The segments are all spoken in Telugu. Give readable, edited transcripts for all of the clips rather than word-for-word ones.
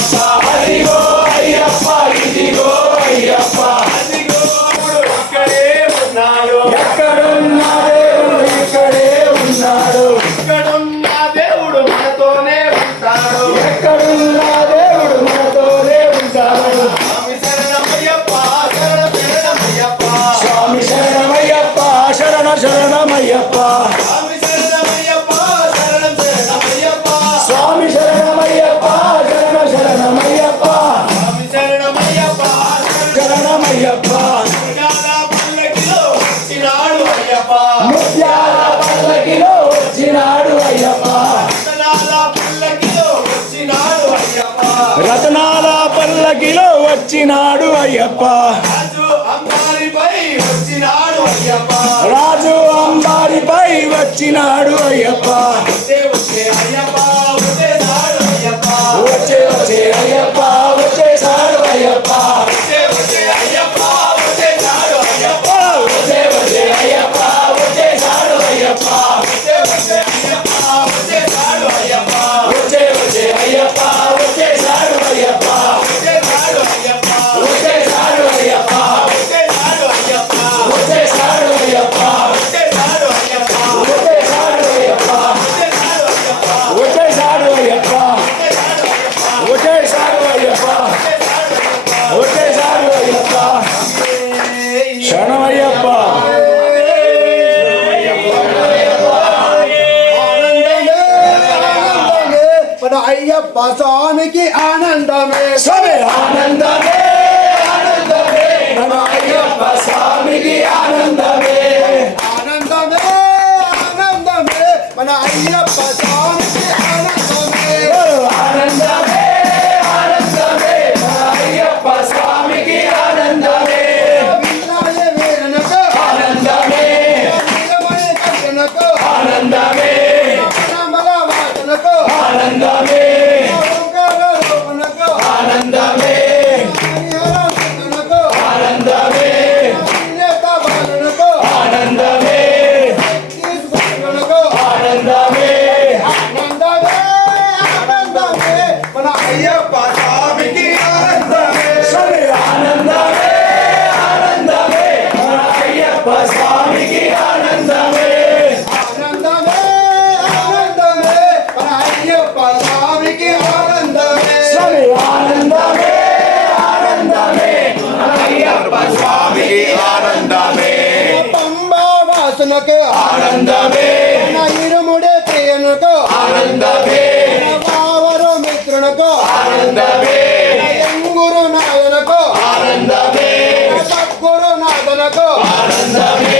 అదిగో అయ్యప్ప ఇదిగో అయ్యప్ప ఎక్కడున్న దేవుడు ఇక్కడే ఉన్నాడు ఇక్కడున్న దేవుడు మనతోనే ఉంటాడు ఎక్కడున్న దేవుడు మనతోనే ఉంటాడు స్వామి శరణమయ్యప్ప శరణమయ్యప్ప స్వామి శరణమయ్యప్ప శరణ శరణమయ్యప్ప స్వామి శరణమయ్యప్ప శరణమయ్యప్ప స్వామి శరణమయ్యప్ప శరణ శరణమయ్యప్ప స్వామి శరణమయ్యప్ప శరణమయ్యప్ప ముత్యాల పల్లకిలో వచ్చినాడు అయ్యప్ప ముత్యాల పల్లకిలో వచ్చినాడు అయ్యప్ప రతనాల పల్లకిలో వచ్చినాడు అయ్యప్ప రతనాల పల్లకిలో వచ్చినాడు అయ్యప్ప రాజు అంబారిపై వచ్చినాడు అయ్యప్ప వచ్చే అయ్యప్ప వచ్చేసాడు అయ్యప్ప వచ్చే వచ్చే అయ్యప్ప వచ్చేసాడు అయ్యప్ప వచ్చే అయ్యప్ప వచ్చేసాడు అయ్యప్ప వచ్చే వచ్చే అయ్యప్ప వచ్చేసాడు అయ్యప్ప వచ్చే అయ్యప్ప వచ్చేసాడు అయ్యప్ప వచ్చేసాడు అయ్యప్ప వచ్చేసాడు అయ్యప్ప వచ్చేసాడు అయ్యప్ప వచ్చేసాడు అయ్యప్ప వచ్చేసాడు అయ్యప్ప వచ్చేసాడు అయ్యప్ప వచ్చేసాడు అయ్యప్ప వచ్చేసాడు అయ్యప్ప వచ్చేసాడు అయ్యప్ప వచ్చేసాడు అయ్యప్ప శరణమయ్యప్ప మన అయ్యప్ప స్వామికి ఆనందమే స్వామి ఆనందమే ఆనందమే మన అయ్యప్ప స్వామికి ఆనందమే ఆనందమే ఆనందమే మన అయ్యప్ప స్వామికి ఆనందమే ఆనందమే ఆనందమే మన అయ్యప్ప స్వామికి ఆనందమే విన్నాయ వీరనకు ఆనందమే వీరమయ కట్టనకు ఆనందమే మనమల వాసనకు ఆనందమే ఓంకార రూపనకు ఆనందమే హరిహర కట్టనకు ఆనందమే నేత బాలనకు ఆనందమే తీసుకొనకు ఆనందమే ఆనందమే ఆనందమే మన అయ్యప్ప స్వామికి ఆనందమే స్వామి ఆనందమే ఆనందమే మన అయ్యప్ప స్వామికి ఆనందమే ఆనందమే ఆనందమే మన అయ్యప్ప స్వామికి ఆనందమే స్వామి ఆనందమే ఆనందమే మన అయ్యప్ప స్వామికి ఆనందమే పంబా వాసనకు ఆనందమే మన ఇరుముడే ప్రియనకు ఆనందమే బావరు మిత్రునకు ఆనందమే ఎంగురు నాయనకు ఆనందమే సద్గురు నాథనకు ఆనందమే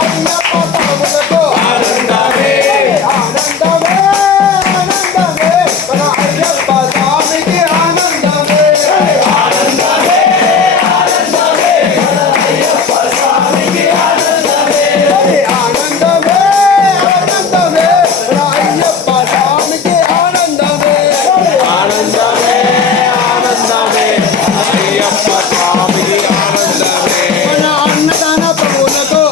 అయ్యప్ప స్వాములకు ఆనందమే ఆనందమే ఆనందమే మన అయ్యప్ప స్వామికి ఆనందమే ఆనందమే ఆనందమే మన అయ్యప్ప స్వామికి ఆనందమే ఆనందమే ఆనందమే మన అయ్యప్ప స్వామికి ఆనందమే ఆనందమే ఆనందమే అయ్యప్ప స్వామికి ఆనందమే మన అన్నదాన ప్రభువులకు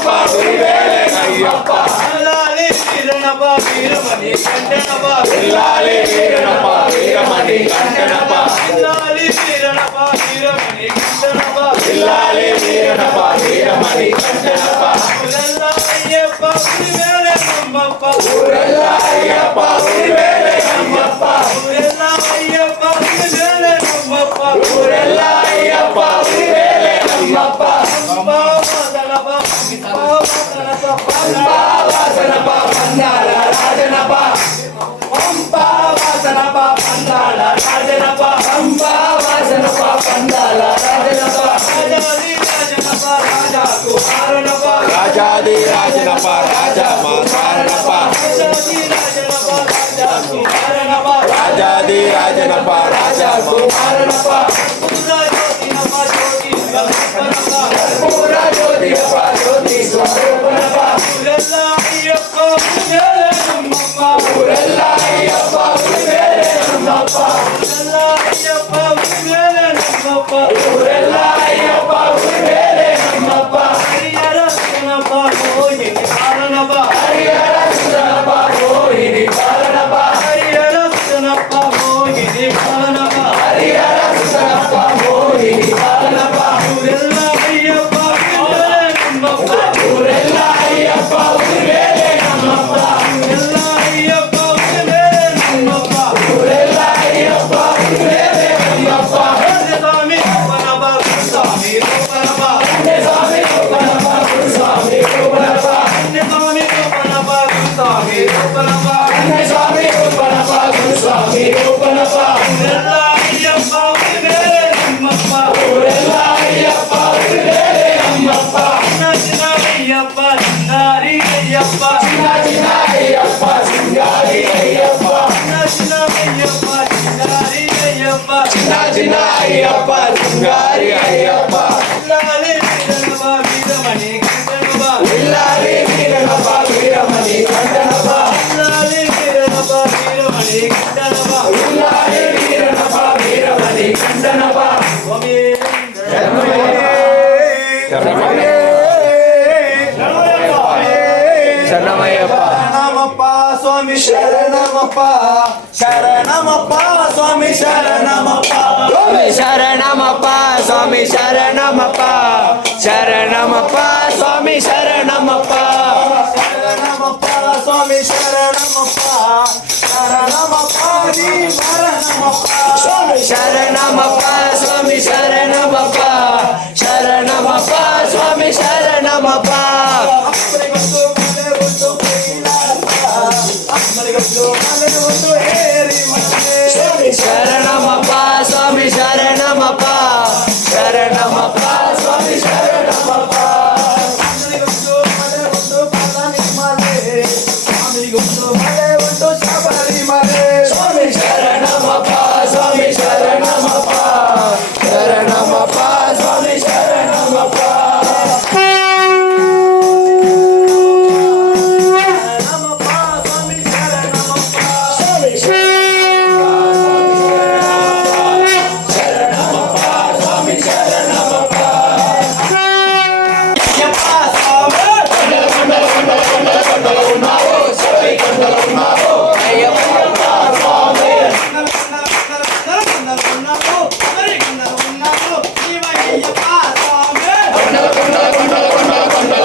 అయ్యప్ప గురువేలే అయ్యప్ప అల్లాలి వీరనప వీరమణి కంటనప పిల్లాలి వీరనప్ప వీరమణి కంటనప్ప అల్లాలి వీరనప వీరమణి కంటనప పిల్లాలి వీరనప్ప వీరమణి కంటనప్ప ఊరల్లా అయ్యప్ప గురువేలే నమ్మప్ప ఊరెల్లా అయ్యప్ప గురువేలే అయ్యప్ప ఊరల్లా అయ్యప్ప గురువేలే నమ్మప్ప ఊరెల్లా అయ్యప్ప గురువేలే అయ్యప్ప పంబా వాసనప వాసనప పందాల రాజనప పంపా వాసనప పందాల రాజనప పంపా వాసనప పందాల రాజనప రాజాది రాజనప రాజా కుమారనప రాజాది రాజనప రాజా మా సారణప రాజాది రాజనప రాజా కుమారనప రాజాది రాజనప రాజా కుమారనప జ్యోతినప జ్యోతి స్వరూపనప పూర జ్యోతినప జ్యోతి స్వరూపనప ఊరల్లా అయ్యప్ప గురువేలే నమ్మప్ప ఊరెల్లా అయ్యప్ప గురువేలే నమ్మప్ప ఊరల్లా అయ్యప్ప గురువేలే నమ్మప్ప ఊరెల్లా అయ్యప్ప గురువేలే నమ్మప్ప హరిహరనప మోహిని పాలనప హరిహరసునప మోహిని పాలనప హరిహరనప మోహిని పాలనప హరిహరసునప మోహిని పాలనప ఊరల్లా అయ్యప్ప గురువేలే నమ్మప్ప ఊరెల్లా అయ్యప్ప గురువేలే నమ్మప్ప ఊరల్లా అయ్యప్ప గురువేలే నమ్మప్ప ఊరెల్లా అయ్యప్ప గురువేలే నమ్మప్ప స్వామి రూపనప స్వామి రూపనప స్వామి రూపనప స్వామి రూపనప స్వామి రూపనప స్వామి రూపనప స్వామి రూపనప స్వామి రూపనప ఊరల్లా అయ్యప్ప గురువేలే నమ్మప్ప ఊరెల్లా అయ్యప్ప గురువేలే నమ్మప్ప చిన్న అయ్యప్ప చిన్నారి అయ్యప్ప చిన్న చిన్న అయ్యప్ప సింగారి అయ్యప్ప చిన్న అయ్యప్ప చిన్నారి అయ్యప్ప చిన్న చిన్న అయ్యప్ప సింగారి అయ్యప్ప లాలి వీరనప వీరమణి కంటనప పిల్లారి వీరనప వీరమణి కంటనప లాలి వీరనప వీరమణి కంటనప పిల్లారి వీరనప వీరమణి కంటనప స్వామి శరణమయ్యప్ప శరణమప్ప స్వామి శరణమప్ప శరణమప్ప స్వామి శరణమప్ప స్వామి శరణమప్ప స్వామి శరణమప్ప శరణమప్ప స్వామి శరణమప్ప శరణమప్ప స్వామి శరణమప్ప శరణమప్ప నీ శరణమప్ప శరణమప్ప స్వామి శరణమప్ప శరణమప్ప స్వామి శరణమప్ప అప్పటికొద్దు మళ్ళీ వద్దు పోయినాడప్ప అప్పటికొద్దు మళ్ళీ వద్దు ఏరి మళ్ళీ శరణమప్ప స్వామి శరణమప్ప శరణమప్ప స్వామి శరణమప్ప అప్పటికొద్దు మళ్ళీ వద్దు పళని మళ్ళీ స్వామికొద్దు మళ్ళీ వద్దు శబరి మళ్ళీ స్వామి శరణమప్ప స్వామి శరణమప్ప శరణమప్ప స్వామి శరణమప్ప శరణమప్ప స్వామి శరణమప్ప స్వామి శరణమప్ప స్వామి శరణమప్ప అయ్యప్ప స్వామి కొండలు ఉన్నావు స్వామి కొండలు ఉన్నావు అయ్యప్ప స్వామి కొండలు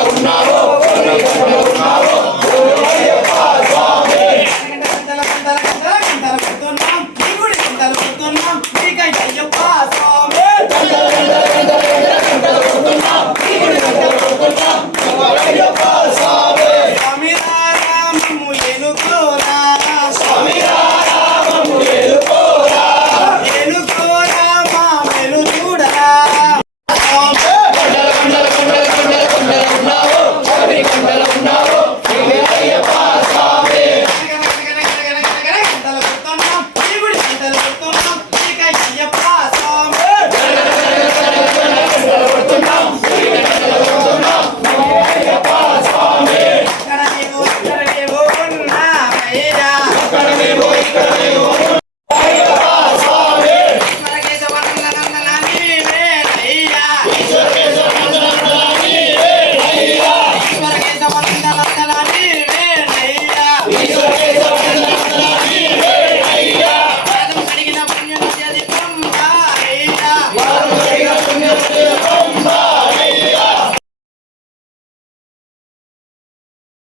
ఉన్నావు అయ్యప్ప స్వామి అయ్యప్ప